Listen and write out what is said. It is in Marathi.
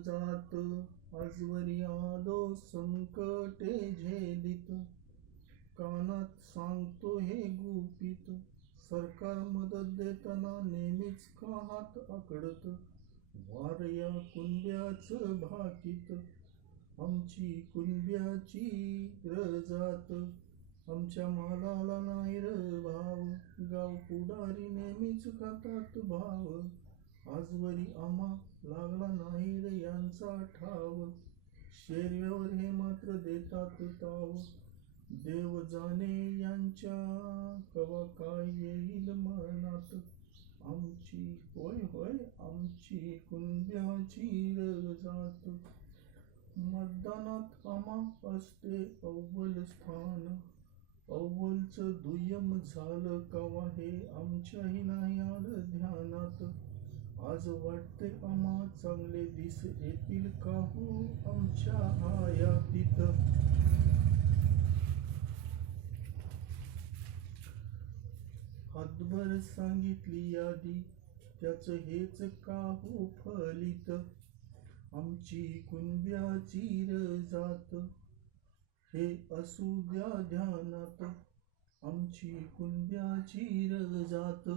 जात, आजवरी आलो संकटे झेलित. कानात सांगतो हे गुपित, सरकार मदत देताना नेहमीच का हात आकडत. वार या कुणब्याचं भाकीत, आमची कुणब्याची जात. आमच्या मालाला नाही र भाव, गाव पुढारी नेहमीच खातात भाव. आजवरी आम्हा लागला नाही रे यांचा ठाव, शेरव्यावर हे मात्र देतात ताव. देव जाणे यांच्या कवा काय येईल मनात, आमची होय होय आमची कुणब्याची जात. मतदानात आम्हा असते अव्वल स्थान, अव्वलचं दुय्यम झालं कवा हे आमच्याही नाही आलं ध्यानात. आज वाटते आम्हा चांगले दिस येतील का हो आमच्या हयातीत. हातभर सांगितली यादी, त्याचं हेच का हो फलित. आमची कुणब्याची जात, हे असू द्या ध्यानात. आमची कुणब्याची जात.